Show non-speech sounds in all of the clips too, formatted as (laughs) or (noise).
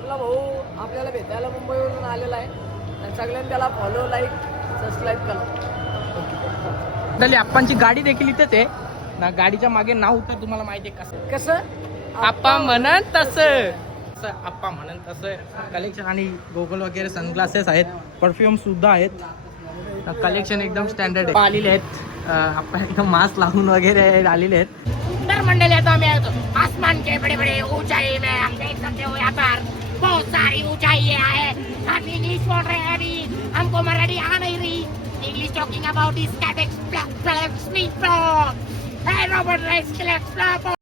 आपला भाऊ आपल्याला भेटायला मुंबईवरून आलेला आहे. आणि सगळ्यांनी त्याला फॉलो लाईक सबस्क्राईब करा. झाली आप्पांची गाडी देखील इथेच आहे. ना गाडीच्या मागे नाव होतं तुम्हाला माहिती आहे कसं कसं? आप्पा म्हणन तसं. तसं आप्पा म्हणन तसं. कलेक्शन आणि गोगल वगैरे सनग्लासेस आहेत. परफ्यूम सुद्धा आहेत. कलेक्शन एकदम स्टँडर्ड आहे. आलेले आहेत. आपण एकदम मास्क लावून वगैरे आलेले आहेत. तर मंडली आता आम्ही आसमान के बड़े बड़े ऊंचाई में हम देख सकते हो यहाँ पर बहुत सारी ऊंचाई है हम इंग्लिश बोल रहे हैं अभी हमको मराठी आ नहीं रही English talking about this cat Hey Robert let's Flap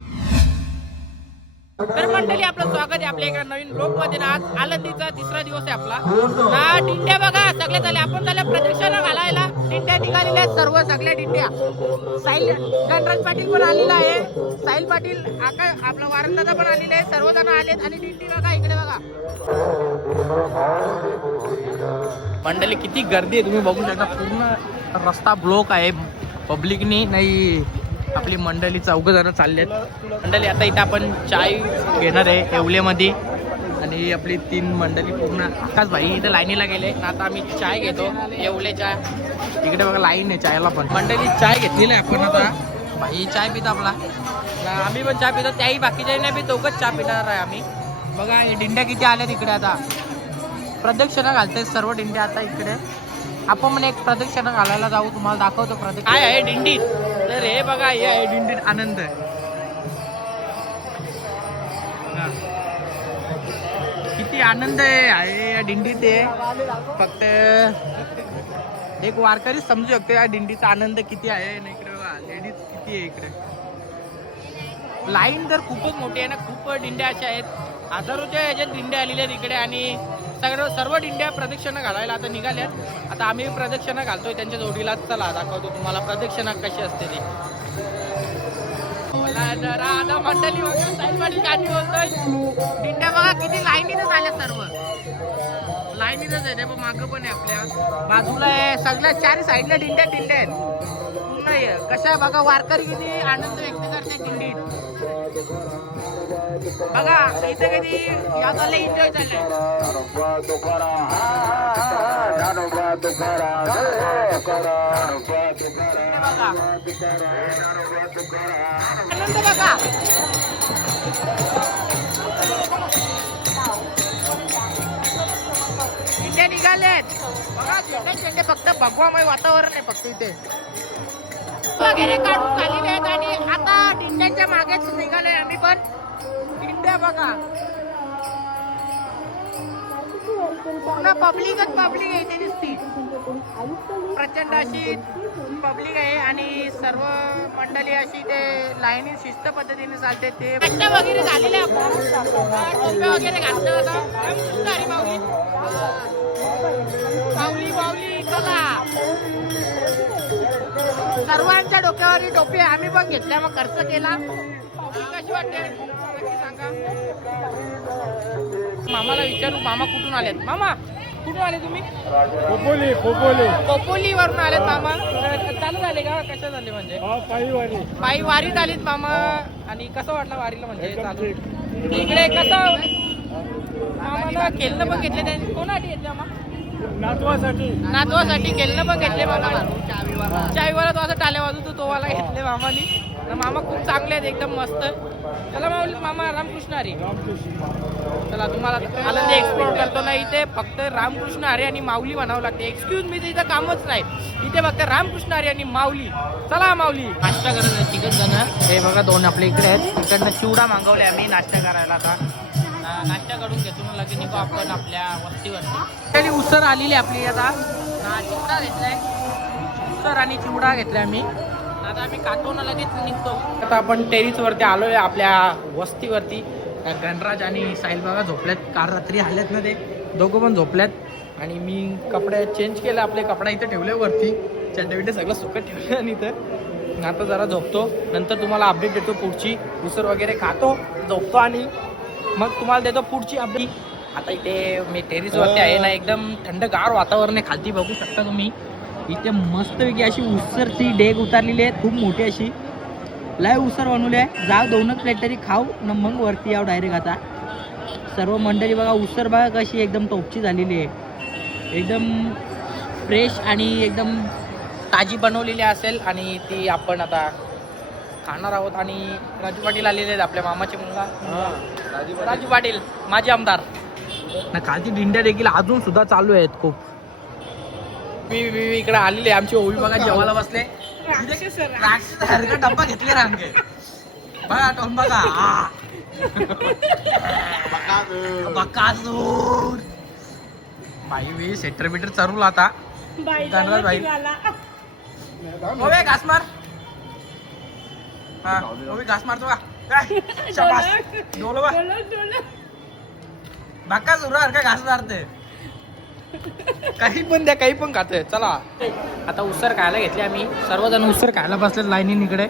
तर मंडळी आपलं स्वागत आहे आपल्या एका नवीन ब्लॉगमध्ये ना आज आनंदीचा तिसरा दिवस आहे आपला. ना. दिंड्या बघा सगळे झाले आपण झाल्या प्रदक्षिणा घालायला. दिंड्या निघालेल्या आहेत सर्व सगळ्या दिंड्या साहिल गणराज पाटील पण आलेला आहे. साहिल पाटील आका आपला वारंदादा पण आलेले आहे. सर्वजण आलेत आणि दिंडी बघा इकडे बघा. मंडळी किती गर्दी आहे. तुम्ही बघू शकता पूर्ण रस्ता ब्लॉक आहे. पब्लिकनी नाही आपली मंडळी चौघ जण चाललेत. मंडळी आता इथं आपण चाय घेणार आहे येवलेमध्ये आणि आपली तीन मंडळी पूर्ण आकाश भाई इथं लाईनीला गेले. आता आम्ही चाय घेतो येवलेच्या इकडे बघा लाईन आहे चायला पण. मंडळी चाय घेतलेली आहे आपण आता. भाई चाय पितो आपला. आम्ही पण चहा पितो त्याही बाकीच्या नाही पितो दोघंच चहा पिणार आहे आम्ही. बघा हे दिंड्या किती आल्या तिकडे आता. प्रदक्षिणा घालते सर्व दिंड्या आता इकडे. आपण पण एक प्रदक्षिणा घालायला जाऊ तुम्हाला दाखवतो प्रदक्षिणा. काय आहे दिंडीत तर हे बघा हे आहे दिंडीत आनंद. किती आनंद आहे आहे या दिंडीत आहे. फक्त एक वारकरी समजू शकतो या दिंडीचा आनंद किती आहे. आणि इकडे लेडीज किती आहे इकडे. लाईन तर खूपच मोठी आहे ना खूप दिंड्या अशा आहेत. हजारोच्या ह्याच्यात दिंड्या आलेल्या आहेत इकडे. आणि सगळं सर्व इंडिया प्रदक्षिणा घालायला आता निघाल्यात आता आम्ही प्रदक्षिणा घालतोय त्यांच्या जोडीला. चला दाखवतो तुम्हाला प्रदक्षिणा कशी असते ती. राधा मंडळी हो, वगैरे साईबाई गाणी बोलतोय. दिंड्या बघा किती लाईनीतच आल्या सर्व. लाईनीतच आहे पण मागं पण आहे आपल्या. बाजूला आहे सगळ्या चार साईडला दिंड्या दिंड्या आहेत. पूर्ण आहे. कशा बघा वारकरी किती आनंद व्यक्त करते दिंडीत. बघा इथे कधी या चाललं एन्जॉय चाललंय बघा आनंद बघा. इथे निघालेत. बघा झेंडे झेंडे फक्त भगवामय वातावरण आहे फक्त इथे. वगैरे काढून लगेच निघाले आम्ही पण. इंडिया बघा. पूर्ण पब्लिकच पब्लिक आहे इथे दिसती प्रचंड अशी पब्लिक आहे आणि सर्व मंडळी अशी ते लाईनी शिस्त पद्धतीने चालते ते. नाश्ता वगैरे झालेले टोप्या वगैरे घातलं होतं. अरे माऊली? माऊली माऊली बघा. सर्वांच्या डोक्यावर टोपी. आहे. आम्ही पण घेतल्या मग खर्च केला. कशी वाटते? नक्की सांगा. मामाला विचारू मामा कुठून आलेत? मामा कुठून आले तुम्ही? खोपोली खोपोली. कोपोली वरून आलेत मामा. चालू झाले का? कशा झाले म्हणजे? हा पायीवारी. पायी वारीत आलीत मामा. आणि कसं वाटलं वारीला म्हणजे चालू? इकडे कसं? मामाला खेळणं पण घेतले त्यांनी. कोणासाठी घेतले मामा? नातवासाठी. नातवासाठी खेळणं पण घेतले मामा चावीवाला तो असं टाल्या वाजू तो वाला घेतले मामानी. मामा खूप चांगले आहेत एकदम मस्त. चला माऊली मामा रामकृष्ण हरी. चला तुम्हाला आनंद एक्सप्लेन करतो ना इथे. फक्त रामकृष्ण हरी आणि माऊली म्हणावं लागते. एक्सक्यूज मी इथं कामच नाही. इथे फक्त रामकृष्ण हरी आणि माऊली. चला माऊली. नाश्ता करायला आहे जण हे बघा दोन आपल्या इकडे आहेत. इकडनं चिवडा मागवले आम्ही नाश्ता करायला आता. नाश्ता करून घेतो. मग लगेच निघू आपण आपल्या वस्तीवरती. उसर आलेली आपली आता. चिवडा घेतलाय. उसर आणि चिवडा घेतलाय आम्ही. आता आम्ही खातो ना लगेच निघतो. आता आपण टेरिसवरती आलो आलोय आपल्या वस्तीवरती. गणराज आणि साहिल बाबा झोपल्यात. काल रात्री आल्यात ना ते. दोघं पण झोपल्यात. आणि मी कपडे चेंज केले आपले कपडा इथं ठेवले वरती. चड्डे बिड्डे सगळं सुकत ठेवले आणि इथं. आता जरा झोपतो. नंतर तुम्हाला अपडेट देतो पुढची. उसर वगैरे खातो झोपतो आणि मग तुम्हाला देतो पुढची अपडेट आता इथे मी टेरिसवरती आहे ना एकदम थंडगार वातावरण आहे. खालती बघू शकता तुम्ही. इथे मस्तपैकी अशी उसरची डेग उतारलेली आहे खूप मोठी अशी. लय उसर बनवली आहे. जा दोनच प्लेट तरी खाऊ न मग वरती याव डायरेक्ट आता. सर्व मंडळी बघा उसर बघा कशी एकदम टोपची झालेली आहे. एकदम फ्रेश आणि एकदम ताजी बनवलेली असेल आणि ती आपण आता खाणार आहोत. आणि राजू पाटील आलेले आहेत आपल्या मामाचे मुलगा. राजू पाटील. माझे आमदार. ना खालती दिंड्या देखील अजून सुद्धा चालू आहेत खूप. मी मी इकडे आलेले आमची ओवी बघा जेवायला बसले. डब्बा घेतले रांगे बघा टोन बघा. बकासूर. बाई वे सेटर बिटर चरूल आता धनराज भाई ओवे घास मार. हा ओवे घास मारतो का काय? शाबास. डोलो बा. बकासूर का घास मारते. काही पण द्या काही पण खातोय. चला. आता उसर खायला घेतले आम्ही. सर्वजण उसर खायला बसले लाईनीन इकडे.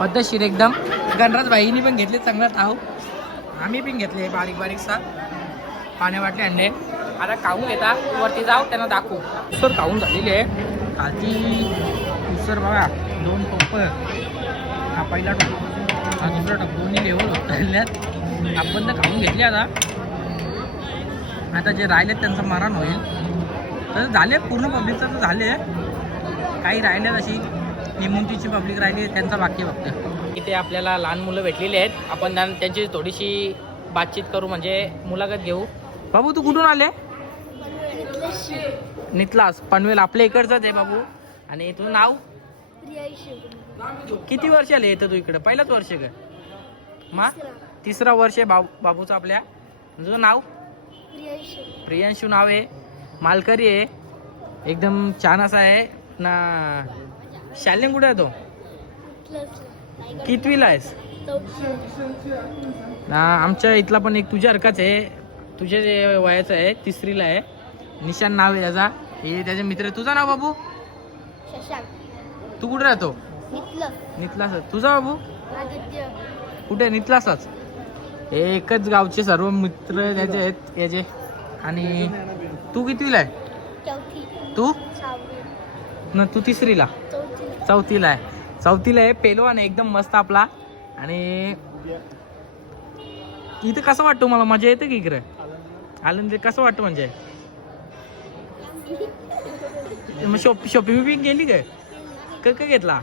पद्धतशीर एकदम. गणराज भाईनी पण घेतले चांगला ताव. आम्ही पण घेतले बारीक बारीकसा. पाण्या वाटले अंडे. आता खाऊन घेता. वरती जाऊ त्यांना दाखवू. उसर खाऊन झालेली आहे. खालती उसर बघा दोन टोप. हा पहिला टोप. हा दुसरा टोप. दोन्ही लेवल होत आपण तर खाऊन घेतली आता. आता जे राहिलेत त्यांचं मरण होईल. तर झाले पूर्ण पब्लिकचं तर झाले. काही राहिले अशी निमुंतीची पब्लिक राहिली त्यांचा बाकी फक्त इथे आपल्याला लहान मुलं भेटलेली आहेत. आपण त्यां- त्यांची थोडीशी बातचीत करू म्हणजे मुलाखत घेऊ. बाबू तू कुठून आले? नितलास. पनवेल आपल्या इकडचंच आहे बाबू. आणि तुझं नाव? किती वर्ष आले येतं तू इकडं? पहिलंच वर्ष का? मा? तिसरा. वर्ष आहे बाबू बाबूचं आपल्या. तुझं नाव? प्रियांशू. नाव आहे. मालकरी आहे. एकदम छान असा आहे. ना शालेन कुठे आहे तो? कितवीला आहेस? ना आमच्या इथला पण एक तुझ्या हरकाच आहे. तुझ्या जे वयाचं आहे तिसरीला आहे. निशान नाव आहे त्याचा. हे त्याचे मित्र आहे. तुझं नाव बाबू? तू कुठे राहतो? नितलास तुझा बाबू? कुठे नितलासच. हे एकच गावचे सर्व मित्र त्याचे आहेत याचे. आणि तू कितवीला आहे? तू? न तू तिसरीला? चौथीला आहे. चौथीला आहे. पेलवान एकदम मस्त आपला. आणि इथं कसं वाटतं मला मजा येते की इकडे? आलं कसं वाटतं म्हणजे? मग शॉप शॉपिंग बिपिंग गेली काय? क काय घेतला?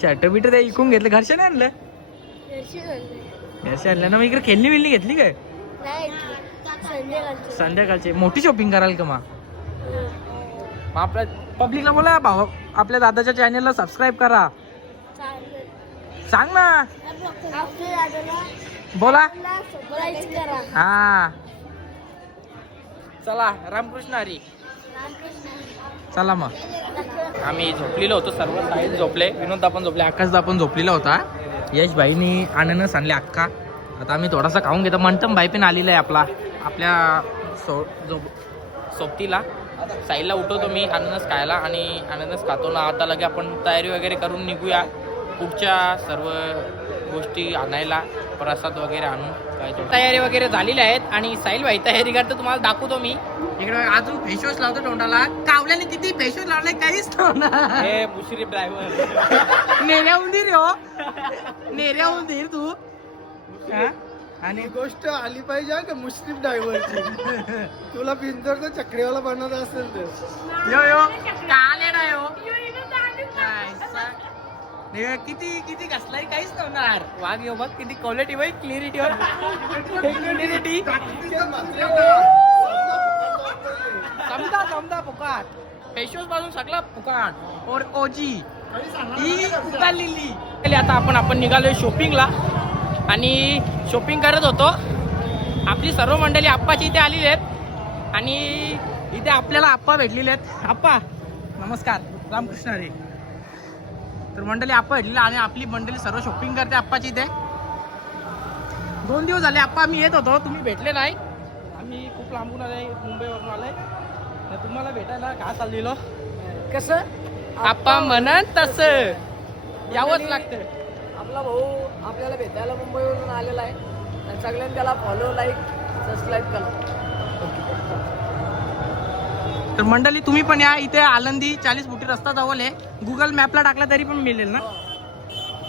शर्ट. बिट ते इकून घेतलं. घरच्याने आणलं? घरच्या आणलं ना मग इकडे खेळणी बिल्ली घेतली काय? संध्याकाळची. मोठी शॉपिंग कराल का मग? आपल्या पब्लिकला बोला भाऊ आपल्या दादाच्या चॅनलला सबस्क्राईब करा. सांग ना. बोला. हा. चला रामकृष्ण हरी. चला मग. आम्ही झोपलेलो होतो सर्व. साईड झोपले विनोद आपण झोपले आकाश पण झोपलेला होता. यश भाईनी अननस आणले अक्का आता आम्ही थोडासा खाऊन घेतो. मंटम भाई पण आलेला आहे आपला. आपल्या सो जो सोबतीला. साईडला उठवतो मी अननस खायला आणि अननस खातो ना. आता लगे आपण तयारी वगैरे करून निघूया. पुढच्या सर्व गोष्टी आणायला प्रसाद वगैरे आणून काय तयारी वगैरे झालेल्या आहेत आणि साईल भाई तयारी करतो. तुम्हाला दाखवतो मी. इकडे अजून फेशवॉश लावतो तोंडाला. कावल्याने किती फेशवॉश लावलाय काहीच हे मुश्रीफ ड्रायव्हर (laughs) नेऱ्या उंदीर हो. नेऱ्या उंदीर तू. हा? आणि? गोष्ट आली पाहिजे हा का मुस्लिम ड्रायव्हरची तुला बिंदरचा चक्रीवाला बनवत असेल तर. यो यो. काले ना यो. काय सा- हे किती किती घसलाय काहीच नव्हणार. वाघ यो बघ किती क्वालिटी बाई क्लिअरिटी क्लिअरिटी समजा समजा फुकाट. फेशवॉशपासून सगळा फुकाट. और ओजी ही उचललेली आता आपण आपण निघालोय शॉपिंगला आणि शॉपिंग करत होतो. आपली सर्व मंडळी आप्पाची इथे आलेली आहेत. आणि इथे आपल्याला आप्पा भेटलेले आहेत. आप्पा नमस्कार. रामकृष्ण हरे. तर मंडळी आप्पा भेटलेला आणि आपली मंडळी सर्व शॉपिंग करते आप्पाची इथे. दोन दिवस झाले आप्पा आम्ही येत होतो. तुम्ही भेटले नाही. आम्ही खूप लांबून आले मुंबईवरून आलोय. तर तुम्हाला भेटायला का चाललेलो? कसं? आप्पा म्हणत तस. यावंच लागतं. आपला भाऊ आपल्याला भेटायला मुंबईवरून आलेला आहे. आणि सगळ्यांनी त्याला फॉलो लाईक सबस्क्राईब करा. तर मंडळी तुम्ही पण या. इथे आलंदी चाळीस फुटी रस्ता जवळ आहे. गुगल मॅपला टाकला तरी पण मिळेल ना?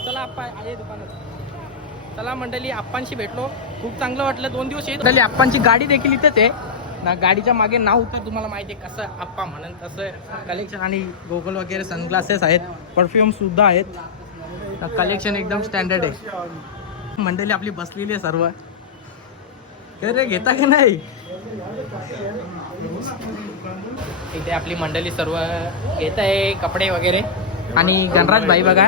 चला आप्पा आहे दुकानात. चला मंडळी आप्पांशी भेटलो. खूप चांगलं वाटलं. दोन दिवस मंडळी आप्पांची गाडी देखील इथेच आहे. ना गाडीच्या मागे नाव होतं तुम्हाला माहिती आहे कसं आप्पा म्हणून तसं. कलेक्शन आणि गोगल वगैरे सनग्लासेस आहेत. परफ्यूमसुद्धा आहेत. कलेक्शन एकदम स्टँडर्ड आहे. मंडळी आपली बसलेली आहे सर्व. अरे रे घेता की नाही? इथे आपली मंडळी सर्व घेत आहे कपडे वगैरे. आणि गणराज भाई बघा.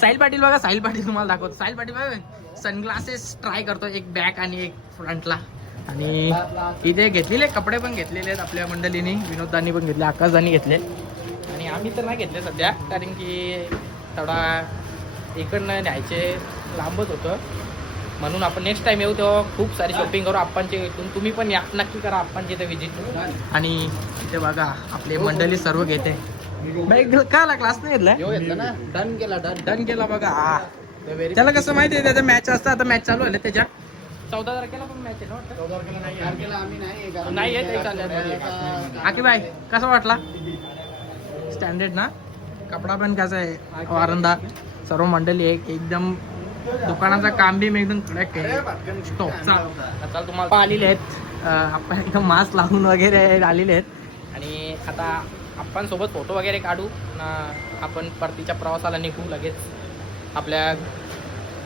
साहिल पाटील बघा साहिल पाटील तुम्हाला दाखवतो. साहिल पाटील बघा सनग्लासेस ट्राय करतो. एक बॅक आणि एक फ्रंटला आणि इथे घेतलेले कपडे पण घेतलेले आहेत आपल्या मंडळीने. विनोदांनी पण घेतले आकाशदानी घेतले. आणि आम्ही तर नाही घेतले सध्या कारण की थोडा इकडनं न्यायचे लांबच होतं. म्हणून आपण नेक्स्ट टाइम येऊ तेव्हा खूप सारी शॉपिंग करू आपणचे इथून तुम्ही पण या नक्की करा आपणचे इथे विजिट आणि इथे बघा आपले मंडळी सर्व घेते. का क्लास नाही घेतलाय डन केला डन डन केला बघा. त्याला कसं माहिती आहे त्याचा मॅच असतं आता मॅच चालू आहे त्याच्या. चौदा तारखेला पण मॅच आहे ना वाटतं? आम्ही नाही आहे चालेल आकी बाय कसा वाटला? स्टँडर्ड ना? कपडा पण कसा आहे? वारंदा. सर्व मंडळी एक एकदम दुकानाचं काम बी मी एकदम कडक आहे. स्टॉकचा आता तुम्हाला आलेले आहेत. अं, आपण एकदम मास्क लावून वगैरे आलेले आहेत. आणि आता आपणसोबत फोटो वगैरे काढू. ना आपण परतीच्या प्रवासाला निघू लगेच. आपल्या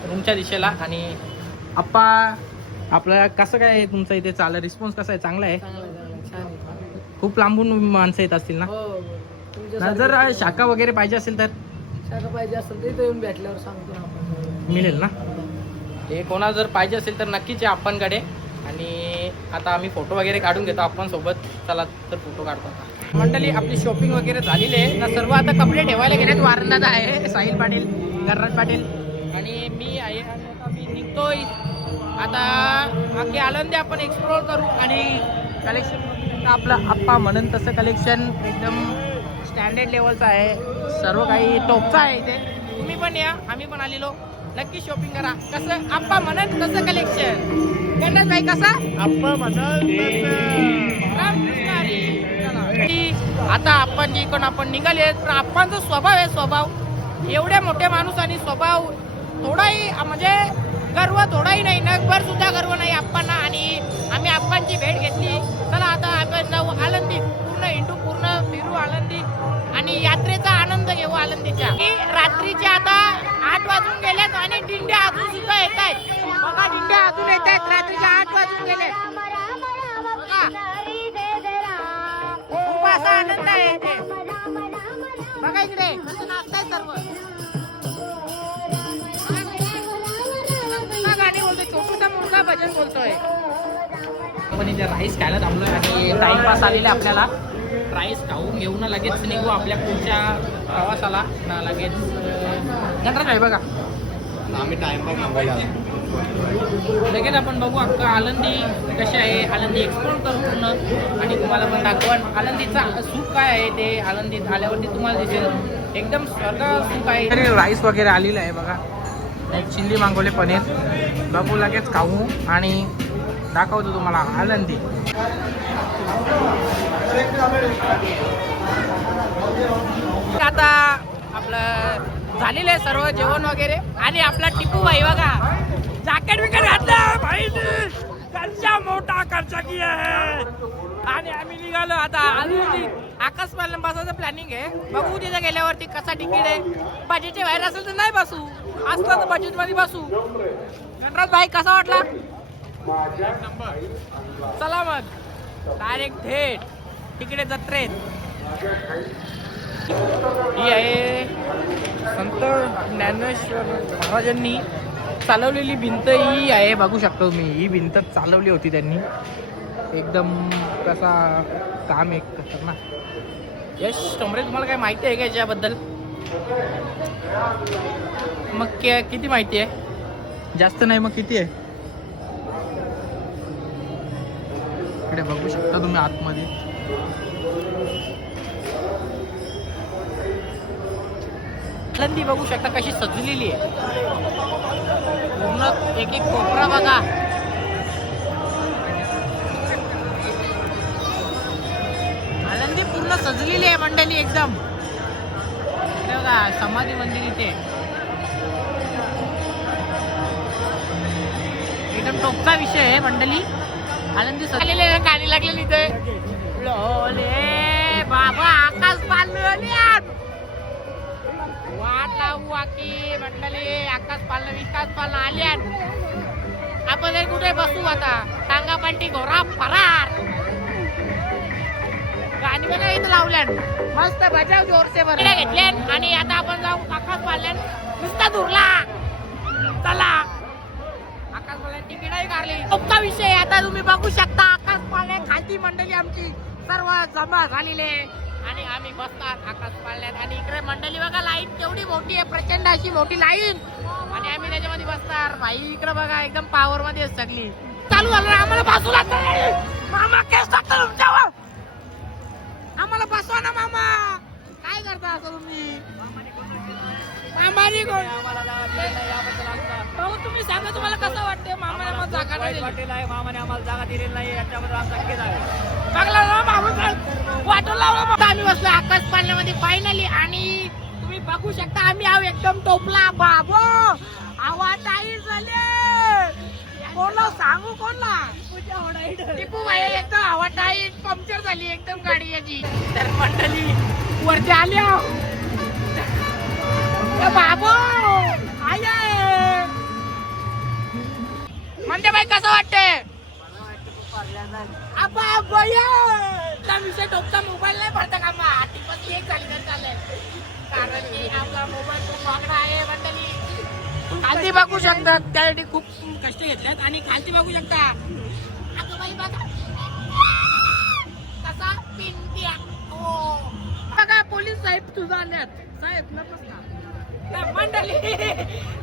रूमच्या दिशेला आणि आप्पा आपल्या कसं काय आहे तुमचं इथे चाललं? रिस्पॉन्स कसा आहे? चांगला आहे? आहे. खूप लांबून माणसं येत असतील ना? हो ना तुमच्या जर शाखा वगैरे पाहिजे असेल तर? शाखा पाहिजे असेल तर इथं येऊन भेटल्यावर सांगतो मिळेल ना? हे. कोणाला जर पाहिजे असेल तर नक्कीच या आपणकडे. आणि आता आम्ही फोटो वगैरे काढून घेतो आपण सोबत चला तर फोटो काढतो मंडळी आपली शॉपिंग वगैरे झालेली आहे. ना सर्व आता कपडे ठेवायला गेलेत. वारंदाचा आहे. साहिल पाटील गर्राज पाटील. आणि मी आहे आणि आता मी निघतोय. आता बाकी आनंदी आपण एक्सप्लोर करू. आणि कलेक्शन आपलं आप्पा म्हणून तसं कलेक्शन एकदम स्टँडर्ड लेवलचं आहे. सर्व काही टॉपचं आहे इथे. तुम्ही पण या आम्ही पण आलेलो. नक्की शॉपिंग करा. कसं आप्पा म्हणत तसं कलेक्शन गणेश भाई कसा? आप्पा. की आता आपण जे इकडून आपण निघाले पण आपणचा स्वभाव आहे स्वभाव. एवढ्या मोठ्या माणूस आणि स्वभाव थोडाही म्हणजे गर्व थोडाही नाही नगभर सुद्धा गर्व नाही आप्पांना आणि आम्ही आप्पांची भेट घेतली. चला आता आपण जाऊ आनंदी पूर्ण हिंदू पूर्ण फिरू आनंदी आणि यात्रेचा आनंद घेऊ आनंदीच्या रात्रीचे आता आठ वाजून गेल्यात आणि दिंड्या अजून सुद्धा येत आहेत बघा दिंड्या अजून येत आहेत रात्रीचे आठ वाजून गेले खूप असा आनंद आहे बघा इकडे. नाचताय सर्व. भजन बोलतोय. आपण इथे राईस खायला थांबलोय आणि टाइमपास आलेला आहे आपल्याला. राईस खाऊन घेऊन लगेच निघू आपल्या पुढच्या प्रवासाला. ना लगेच गणराज आहे बघा. आम्ही टाइमपास थांबायला लगेच आपण बघू अख्खा आनंदी कशी आहे. आनंदी एक्सप्लोर करू पूर्ण. आणि तुम्हाला पण दाखवण. आनंदीचा सुख काय आहे ते आनंदीत आल्यावरती तुम्हाला दिसेल. एकदम स्वर्ग सुख आहे. राईस वगैरे आलेलं आहे बघा. एक चिल्ली मागवले पनीर. बघू लगेच खाऊ आणि दाखवतो तुम्हाला आनंदी. आता आपलं झालेलं आहे सर्व जेवण वगैरे. आणि आपला टिपू भाई बघा जाकेट विकेट घातलं. भाई खर्चा मोठा खर्च की आहे. आणि आम्ही निघालो आता आधी आकाश बसायचं प्लॅनिंग आहे. बघू तिथे गेल्यावरती कसा तिकीट आहे. बजेटच्या बाहेर असेल तर नाही बसू. असतात तर बसू. गणराज भाई कसा वाटला? चला मग. डायरेक्ट थेट तिकडे जत्रेत. ही आहे संत ज्ञानेश्वर महाराजांनी चालवलेली भिंत. ही आहे बघू शकतो मी ही भिंत चालवली होती त्यांनी. एकदम कसा काम एक ना यश टोमरे तुम्हाला काय माहिती आहे का याच्याबद्दल? मग किती माहिती आहे? जास्त नाही मग किती आहे? इकडे बघू शकता तुम्ही आतमध्ये. आनंदी बघू शकता कशी सजलेली आहे. पूर्ण एक एक कोपरा बघा. आनंदी पूर्ण सजलेली आहे मंडळी एकदम. बघा समाधी मंदिर इथे. एकदम टोपचा विषय आहे मंडळी. आनंदी आलेले गाणी लागलेली इथे. लोले बाबा आकाश पालवल्यात वाट लावू वाकी मंडळी आकाश पालनं विकास पालनं आल्यात. आपण कुठे बसू आता? टांगा पांटी घोरा फरार. गाणी बघा इथं लावल्यान मस्त बजाव जोरसे बरं घेतल्यान आणि आता आपण जाऊ आकाश पाल्यान नुसता धुरला. चला. आकाश पाल्या तिकीटही काढली. सोपा विषय. आता तुम्ही बघू शकता आकाश पाल्या खालती मंडळी आमची सर्व जमा झालेले आणि आम्ही बसतात आकाश पाल्यात आणि इकडे मंडळी बघा लाईन केवढी मोठी आहे. प्रचंड अशी मोठी लाईन. आणि आम्ही त्याच्यामध्ये बसणार भाई इकडे बघा एकदम पॉवर मध्ये सगळी. चालू झालं आम्हाला बाजूला. मामा केस तुमच्यावर आम्हाला बसवा ना मामा. काय करता असं तुम्ही? मामानी कोण? भाऊ तुम्ही सांगा तुम्हाला कसं वाटते मामाने मग जागा नाही दिली. मामाने आम्हाला जागा दिलेली नाही याच्याबद्दल आमचा खेद आहे. बघला ना मामा वाटून लावलं. आम्ही बसलो आकाश पालण्यामध्ये फायनली आणि तुम्ही बघू शकता आम्ही आहो एकदम टोपला. बाबो आवाज आई झाले. कोणला सांगू कोणला? टिपू भाई एकदम हवा टाईट पंक्चर झाली एकदम गाडी याची. तर मंडळी वरती आल्या. बाबो आया म्हणते बाई कसं वाटते आबा बया त्या विषय टोपचा मोबाईल नाही भरता का? मग टिपत एक झाली तर चालेल कारण की आपला मोबाईल खूप महागडा आहे मंडळी. खालती बघू शकतात. त्यासाठी खूप कष्ट घेतल्यात आणि खालती बघू शकता अगं बाई बघा कसा पिंट्या हो बघा पोलीस साहेब तुझा आल्यात साहेब नमस्कार. त्या मंडळी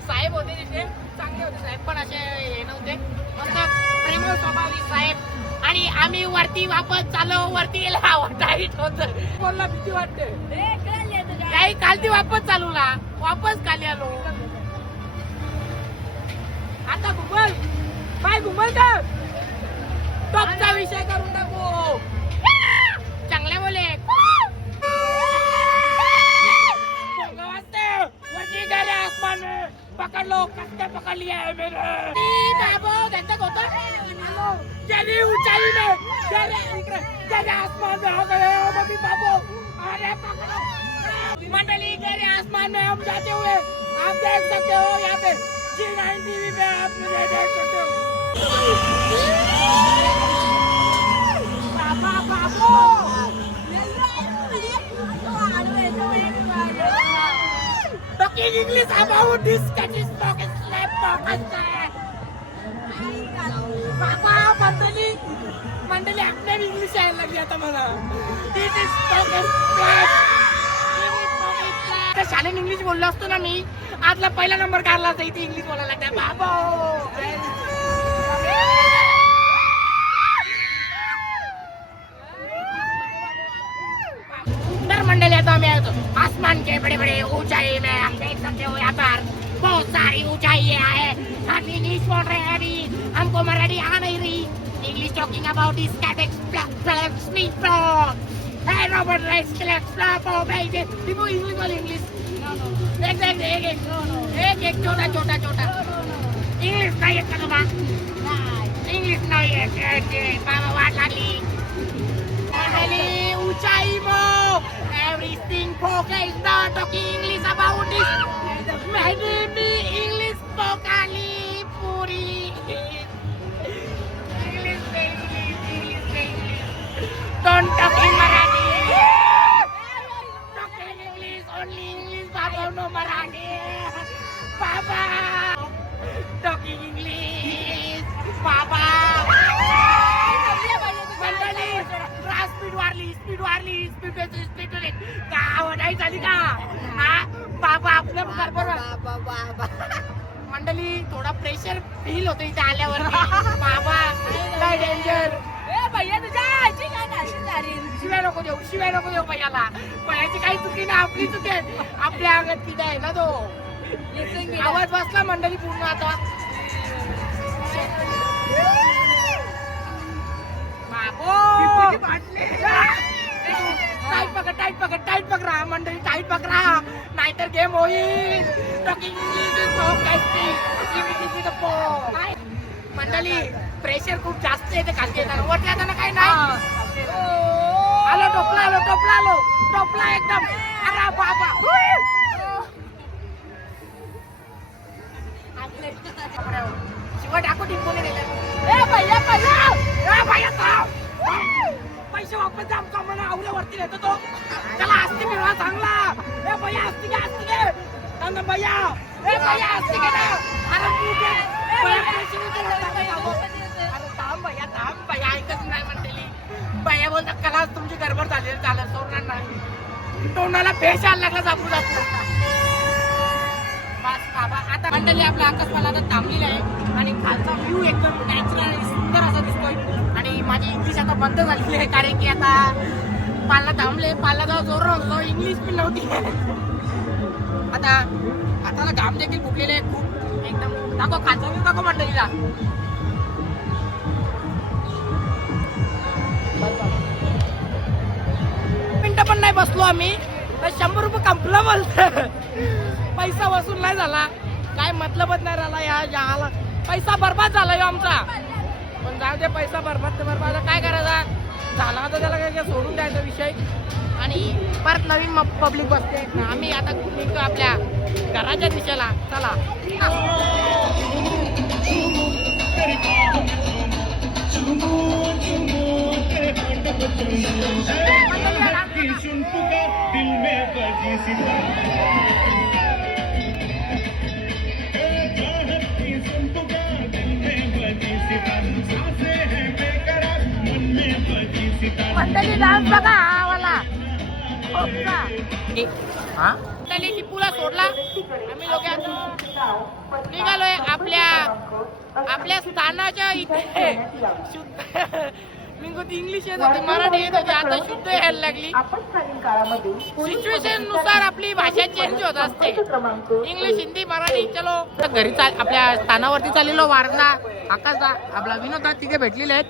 साहेब होते तिथे. चांगले होते साहेब पण असे हे नव्हते. मस्त प्रेमळ स्वभावी साहेब. आणि आम्ही वरती वापस चालो वरती गेला टाईट होत. बोलला भीती वाटते. काही कालती वापस चालूला. वापस खाली आलो. आता घुमल काय घुमल का टॉपचा विषय करून टाकू. गेले आसमान में हो गए मम्मी अरे पकड़ो मंडली आसमान में हम जाते हुए, आप देख सकते हो यहाँ पे। जी नाइन टीवी पे आप मुझे देख सकते हो। Talking English about this Scottish pocket slap pocket बाबा मंडळी. मंडळी आपल्या इंग्लिश यायला लागली आता मला This is इंग्लिश बोललो असतो ना मी आजला पहिला नंबर काढला असता इथे इंग्लिश बोलायला लागला. बाबा. तर मंडली आता आम्ही आलो. आसमान के बड़े बड़े ऊंचाई में हम देख सकते हो यहाँ पर बहुत सारी ऊंचाई है। हम इंग्लिश बोल रहे हैं अभी। I'm Gomaradi Hanairi, English talking about this cabbage black flaps me frog. Hey, Robert let's flap, oh baby. People usually English. No, no. English, no, yes, Kanuma. English, no, yes, yes, what, Lali? Uchaimo. Everything, is not talking. Marathi Baba talking English. Baba मंडळी speed वाढली speed वाढली speed speed गाव नाही झाली का? हा? बाबा आपल्या बरोबर मंडळी थोडा प्रेशर फील होतो इथे आल्यावर बाबा काय डेंजर शिवाय नको देऊ शिवाय नको देऊ भैयाला भैयाची काही चुकी नाही आपली चुकी आहे. आपल्या अंगात किती आहे ना तो. आवाज बसला मंडळी पूर्ण आता. टाईट पकड टाईट पकड टाईट पकडा मंडळी टाईट पकडा नाहीतर गेम होईल. मंडळी प्रेशर खूप जास्त येते खाली येताना. वरती येताना काही नाही. आलो टोपला आलो टोपला आलो. टोपला एकदम. अरे बाबा. शिवाय टाकू टिपून ए भैया भैया. ए भैया पैसे वापस जा आमचा म्हणा आवल्यावरती नेतो तो. त्याला आस्ती मिळवा चांगला. ए भैया आस्ती घे आस्ती घे चांगला भैया. ए भैया आस्ती घे ना. अरे तू घे. पैसे नाही देणार अरे थांब भैया थांब भैया. ऐकत नाही म्हणतेली हे बोलतात कला तुमची गडबड झाली आहे, झालं सोडणार नाही. तोंडाला फेश आला लागला जापू जापू बस बाबा आता मंडळी आपला आकाशपाला आता थांबलेला आहे आणि खालचा व्ह्यू एकदम नॅचरल आणि सुंदर असा दिसतोय. आणि माझी इंग्लिश आता बंद झालेली आहे कारण की आता पाला थांबले पाला जाऊ जोर होतो इंग्लिश पण नव्हती. आता हाताला घाम देखील फुटलेले आहे खूप. एकदम दाखव खालचा व्ह्यू दाखव मंडळीला. नाही बसलो आम्ही. तर शंभर रुपये कंपला बोलत पैसा वसूल नाही झाला. काय मतलबच नाही राहिला या जहाला. पैसा बर्बाद झाला ह्यो आमचा. पण जाऊ दे पैसा बर्बाद तर बर्बाद. काय करायचा? झाला आता त्याला काय काय सोडून द्यायचा विषय? आणि परत नवीन पब्लिक बसते. आम्ही आता निघतो आपल्या घराच्या दिशेला. चला. सुन पुकार सुन पुकार दिल में बजी हैं मंडळी डान्स बघा हा वाला मंडळी टिपूला सोडला. आम्ही लोक आता निघालोय आपल्या आपल्या स्थानाच्या इथे. (laughs) शुद्ध मी इंग्लिश येत होती मराठी येत होती आता शुद्ध यायला लागली. सिच्युएशननुसार आपली भाषा चेंज होत असते. इंग्लिश हिंदी मराठी चलो. घरी चाल आपल्या स्थानावरती चाललेलो वारदा आकाशदा आपला विनोदा तिथे भेटलेले आहेत.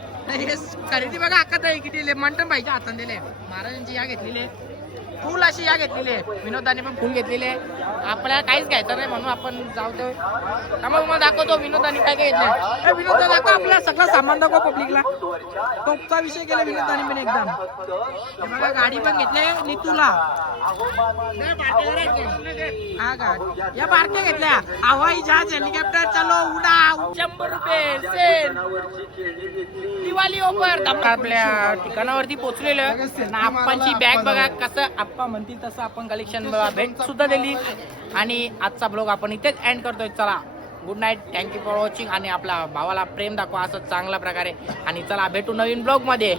खरेदी बघा आकाश किती मंटन पाहिजे हातात दिले. महाराजांची या घेतलेली आहे. फुल अशी या घेतलेली आहे. विनोदाने पण फुल घेतलेली आहे. आपल्याला काहीच घ्यायचं नाही म्हणून आपण जाऊ दे. त्यामुळे तुम्हाला दाखवतो विनोदाने काय काय घेतलंय. ए, विनोदा दाखव आपला सगळं सामान दाखव पब्लिकला टोपचा विषय केला विनोदाने पण एकदम. गाडी पण घेतली नितूला. हा का? या बारक्या घेतल्या. हवाई जहाज हेलिकॉप्टर चलो उडा. शंभर रुपये सेल. दिवाळी ऑफर आपल्या ठिकाणावरती पोहोचलेलो. आप्पांची बॅग बघा कसं आप्पा म्हणतील तसं आपण कलेक्शन भेट सुद्धा दिली. आणि आजचा ब्लॉग आपण इथेच एंड करतोय. चला good night thank you for watching आणि आपल्या भावाला प्रेम दाखवा असं चांगल्या प्रकारे. आणि चला भेटू नवीन ब्लॉगमध्ये.